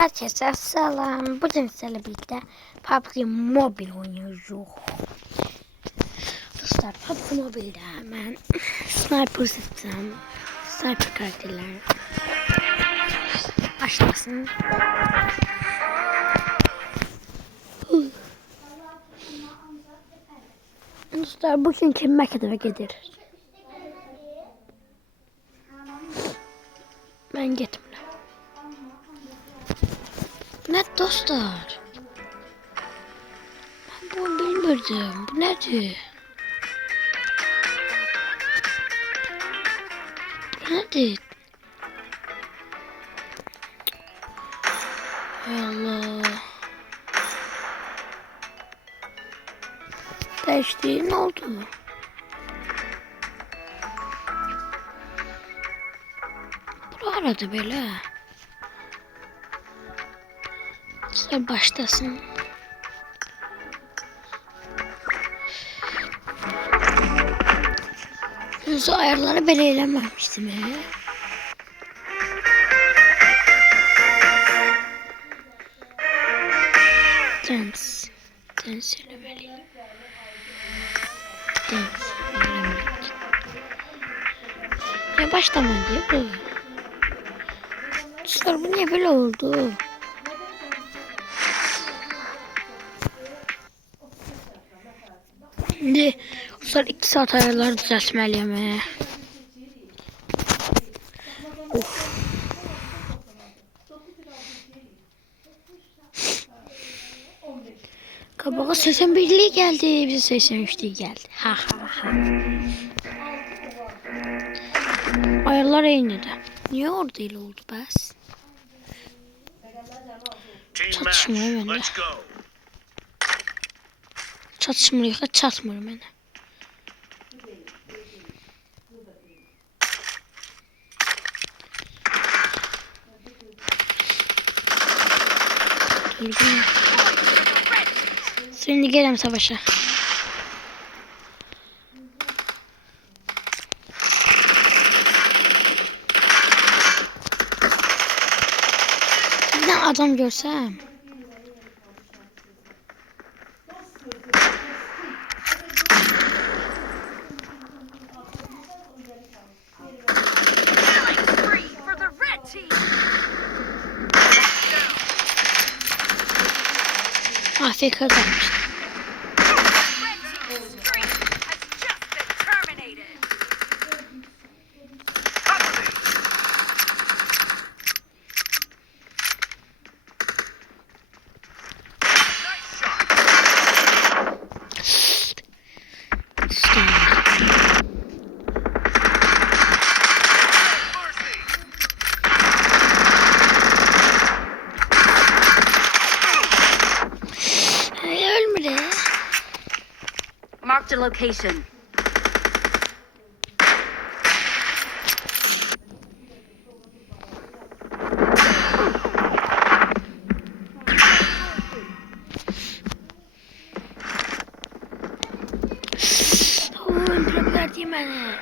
Herkese selam. Bugün sizlerle birlikte PUBG Mobile oynuyoruz. Dostlar, PUBG Mobile'de hemen sniper sistem, sniper karakterler başlasın. Dostlar, bugünkü Mekke'de gelir. Ben gittim. Ne dostlar? Ben bunu bilmirdim. Bu nedir? Bu nedir? Allah. Değişti. Ne oldu? Bu arada böyle. Sen başlasın. Yüzü ayarları belirlememiştim ya. Dance elemeliyim. Dance elemeliyim. Ya başlamadı bu. Dostlar, bu niye böyle oldu? Şimdi dostlar 2 saat ayarları düzeltmeliyim. Of. Kabağa 81'liği geldi. Bize 83'liği geldi. Ha ha ha. Ayarlar aynı da. Niye orada değil oldu bas? Çatışmıyor bende. Çatışmıyor. Çatmıyor bende. Şimdi gelem savaşa. Ne adam görsem. AFK kalmış. Marked a location. Öldürebilirdim beni.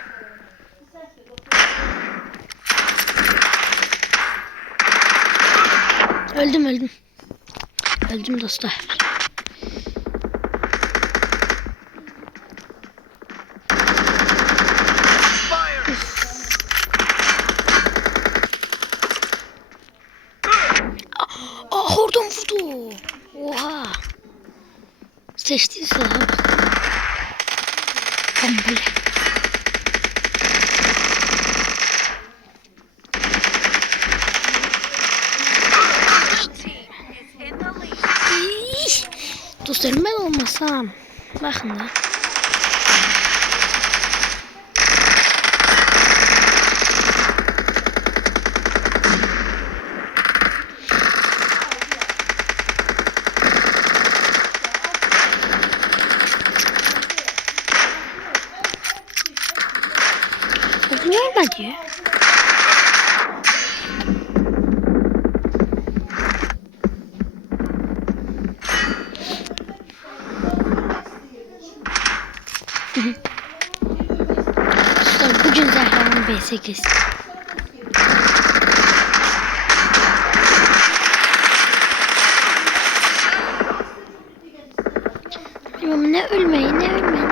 Öldüm. Öldüm dostlar. Oradan vurdu. Oha. Seçtiği silah. Bombale. Dostlarım, ben olmasam. Bakın da. Bu ne olmadı ya? Bugün Zehra'nın B8. Ne ölmeyin, ne ölmeyin.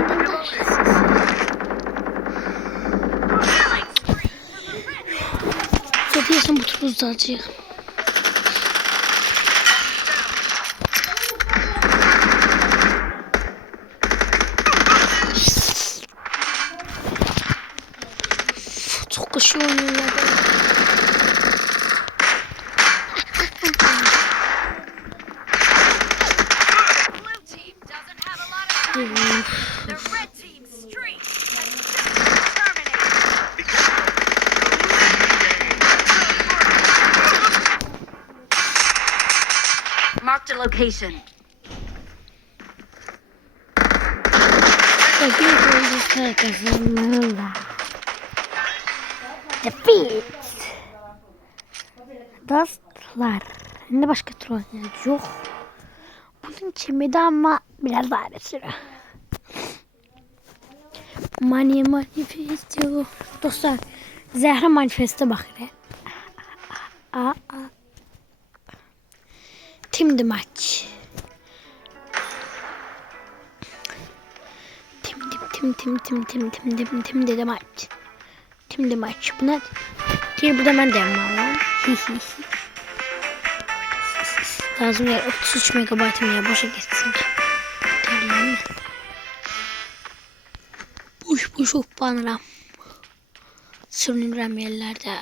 Diyorsan bu turu uzatacak. Çok koşuyor oynuyorlar. Marked a location. Defeat. Dostlar. Ne başka tur yok. Bunun içimde ama biraz daha bir süre. Manifesto. Dostlar. Zehra manifeste bakın. Team the match. Team the match. Team the match. Buna bir burada ben de yapmalıyım. Lazım ya 33 megabaytım ya boşa geçsin. Terleme. Boş hoppanıram. Sürünürəm yerlerde.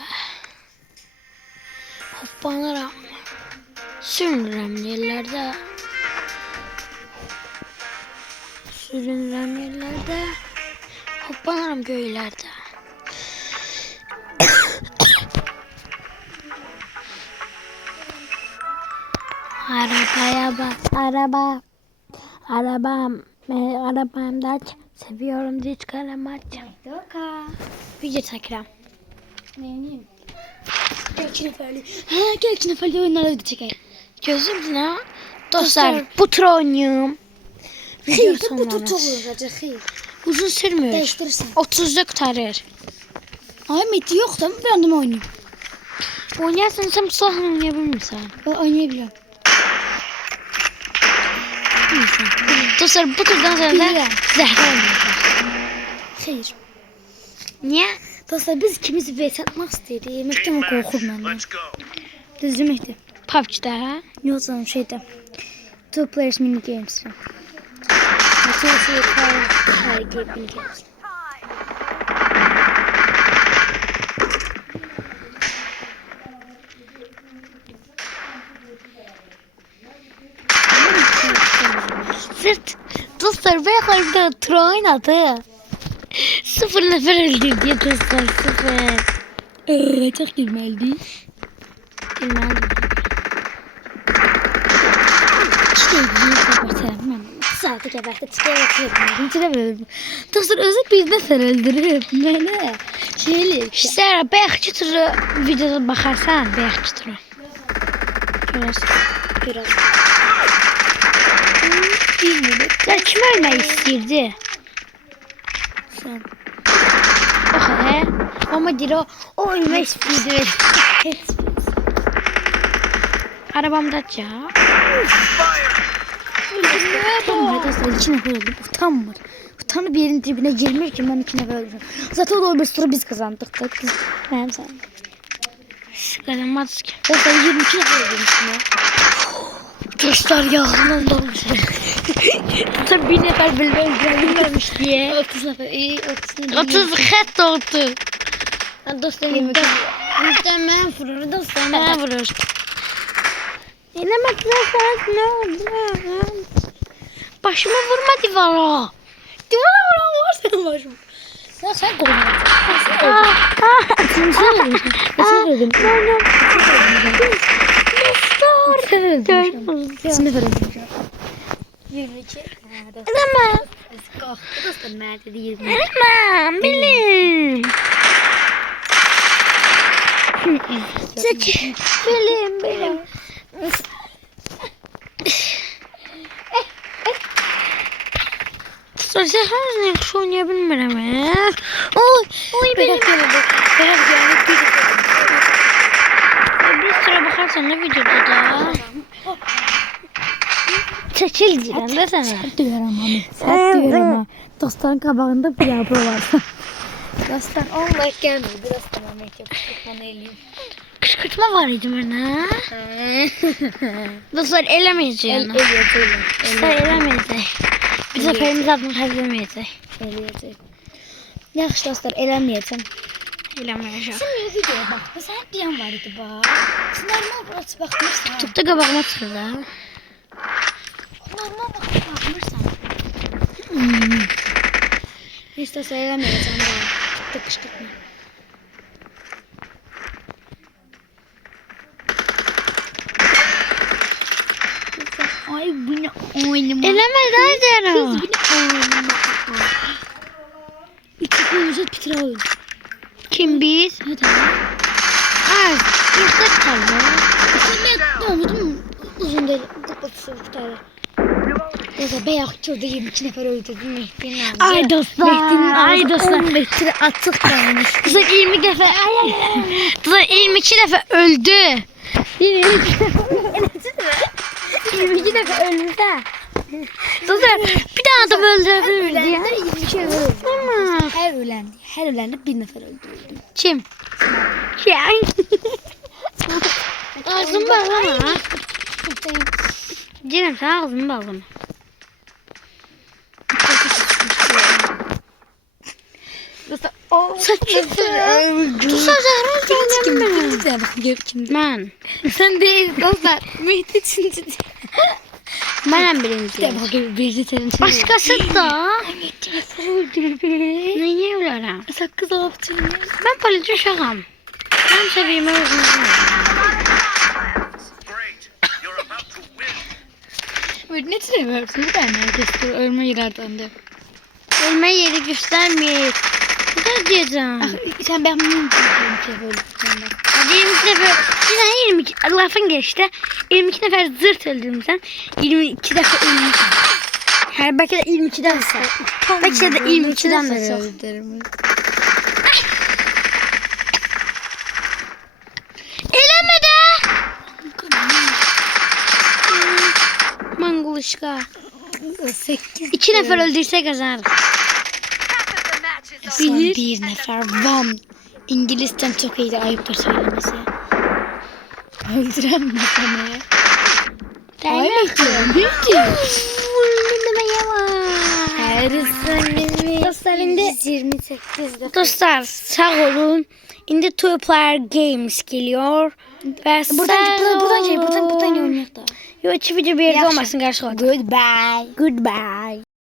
Hoppanıram. Sürünürəm yerlerde. Sürünürəm yerlerde. Hoppanıram göylerde. Arabaya bak, arabamda seviyorum diye çıkaramaç. Video çekelim. Neyim? Gel Neferli oyunlara video çekelim. Gözüm ne? Dostlar bu tur oynuyorum. Hayır bu tur çok olacak. Hayır. Uzun sürmüyor. Değiştirirsin. 30'da kurtarır. Ay meti yok da ben de oynayayım. Oynayarsan sen bu silahla oynayabilir misin? Ben oynayabiliyorum. Dostlar bu turdan sonra da Biliyorum. Zehra oynayacak. Hayır. Niye? Dostlar biz ikimiz vs atmak istedik. Mehdi korkur benden. Let's go. Düzdü Mehdi? PUBG'de ha? Yok canım şeyde. Two players mini games. Mini games. Sırt. Dostlar ben harbiden tur oynadı. 0 nefer öldürdü dostlar 0. Çok gülmeliydi. Bilmem. İşte iyi kapatalım. Saate gebertti. Çıkıyorum. Bitirebilirim. Dostlar özür bir de sen öldürüp beni. Şeyli. İşte belki turu videoda bakarsan belki turu. Görürsün. Biraz. Ya kim ölmek isterdi? Sen. Oh he. Ama diro o ölmek isterdi. Arabamda ya. Utanma dostlar içine öldüm. Utanma. Utanma bir yerin dibine girmiyor ki ben içine öldüm. Zaten o bir sıra biz kazandık da. Ben sen. Sıkılmaz ki. Dostlar 22 nefer öldüm içine. Dostlar yağından dolmuş. Tabii bir nefer bilmemiş diye. 30 nefer. 30 kat oldu. Dostlar 22. Muhtemelen fırını dostlar. Ne vurur? Yine makinesi ne oldu? Başıma vurma divara. Divara vuran var senin başıma. Ya sen kovuyorsun. Sen öldün. Sen de verelim. 22. Tamam. Dostlar nerede değil. Tamam bilim. Zeki. Bilim. Sadece her yakşı oynayabilmirəm. Oy benim. Bir sıra bakarsan da videoda da. Çəkil deyirəm də sənə. Sert duyarım abi. Sert duyarım ha. Dostların qabağında bir yavru varsa. Dostlar 10 like gelmiyor. Biraz tamam make yapıştırmanı eləyim. Qışqırtma var idi mənə. Dostlar eləməyəcəyik. Eləyəcək. Dostlar eləməyəcək. Biz efəyimiz adını xərcləməyəcək. Eləyəcək. Yaxşı dostlar eləməyəcəm. Eləməyəcək. Sən niyə videoya baxdın? Sən deyən var idi bax. Sən normal burası baxmırsan. Tutda qabağıma çıxır da. Normal baxmırsan. Heç də eləməyəcəm bax. Tutda qışqırtma. Ay bu ne oynama. Eləməz ay deyirəm. Kız bu ne oynama. İki koyacağız bitir oyun. Kim biz? Hadi. Az. Yüksək qaldı. Ne oldu? Uzun değil. Kapatısın bir tane. Neyse beyaz çıldı 22 nefer öldürdü Mehdi'nin abi. Ay dostlar. Mehdi'nin Ay ağzı dostlar. 10 metre atık kalmış. Dostlar 20 dəfə. Dostlar 22 dəfə öldü. 22 dəfə öldü də. Dostlar bir dənə adam öldürdü diye. 22 nefer öldürdü. Ama. Her ölende bir nefer öldürdü. Kim? Kim? Ağzını bağlama. Canım sen ağzını bağlama. Dostlar o Saçma. Dostlar kim zəhra size bakın gör kimdi. Mən. Sen değil dostlar. Mehdi çünkü. Mənəm birinci. De bakın birinci senin için. Başqası da. Mehdi nefer öldürdü. Niyə ölərəm? Sakız yaptın. Mən politik uşağam. Mən səviyyəmə özümü. Mehdi ne türeversin? Bir tane göster. Ölme yerlerden de. Ölmə yeri göstərməyək. Ne diyeceğim? Sen ben bunu öldürdüm. 22 dəfə. Sən 22 lafın geçti. 22 nəfər zırt öldürmüsən. 22 dəfə ölmüsən. Hər bəlkə də 22-dən sən. Bəlkə də 22-dən də çox. Eləmə də. Manguluşka. 8 2 nəfər öldürsə qazanırıq. Son bir nefer. Van. İngilizcem çok iyiydi. Ayıptır söylemesi. Öldüren mi seni? Değil mi? Dostlar, indi 128 defa. Dostlar sağ olun. İndi Two Player Games geliyor. Ve Buradan oynayaq da. Yo, iki video bir yerde Yaxşı. olmasın karşılıklı. Goodbye. Goodbye.